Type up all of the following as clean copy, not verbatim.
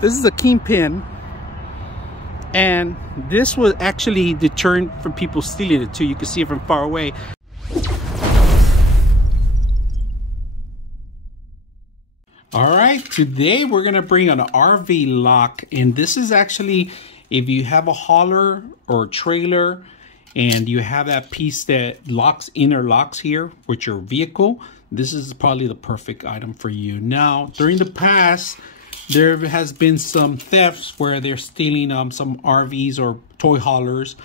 This is a kingpin, and this will actually deter from people stealing it too. You can see it from far away. All right, today we're gonna bring an RV lock, and this is actually if you have a hauler or trailer and you have that piece that interlocks here with your vehicle, this is probably the perfect item for you. Now, during the past, there has been some thefts where they're stealing some RVs or toy haulers,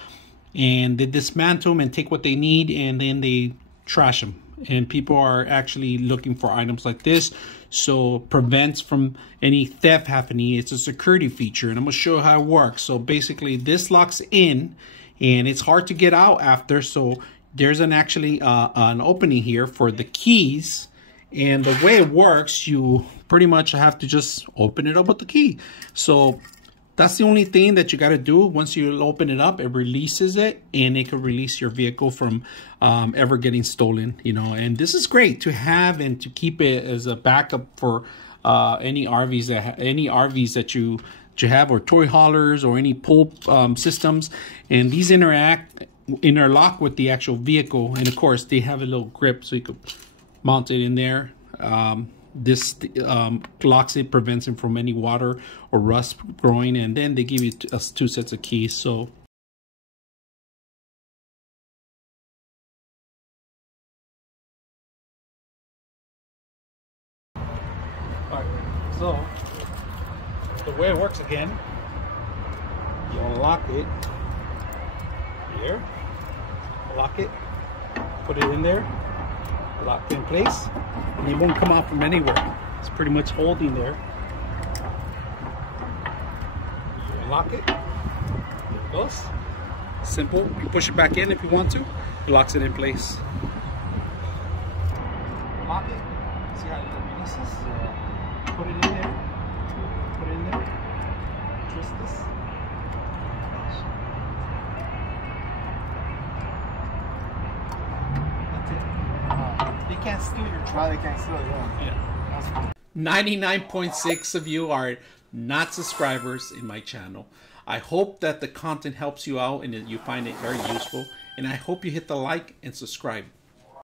and they dismantle them and take what they need, and then they trash them. And people are actually looking for items like this, so it prevents from any theft happening. It's a security feature, and I'm gonna show you how it works. So basically, this locks in, and it's hard to get out after. So there's an opening here for the keys, and the way it works, you pretty much have to just open it up with the key. So that's the only thing that you got to do. Once you open it up, it releases it, and it can release your vehicle from ever getting stolen, you know. And this is great to have and to keep it as a backup for any RVs that you have, or toy haulers, or any pull systems. And these interlock with the actual vehicle, and of course they have a little grip, so you could mount it in there. This locks it, prevents it from any water or rust growing, and then they give you two sets of keys. So so the way it works again, you unlock it here, lock it, put it in there, locked in place, and it won't come out from anywhere. It's pretty much holding there. You unlock it, there it goes. Simple. You push it back in if you want to. It locks it in place. Lock it. See how it releases? Put it in there. Put it in there. Twist this. They can't steal your truck. They can't steal it, yeah. 99.6 of you are not subscribers in my channel. I hope that the content helps you out and that you find it very useful. And I hope you hit the like and subscribe.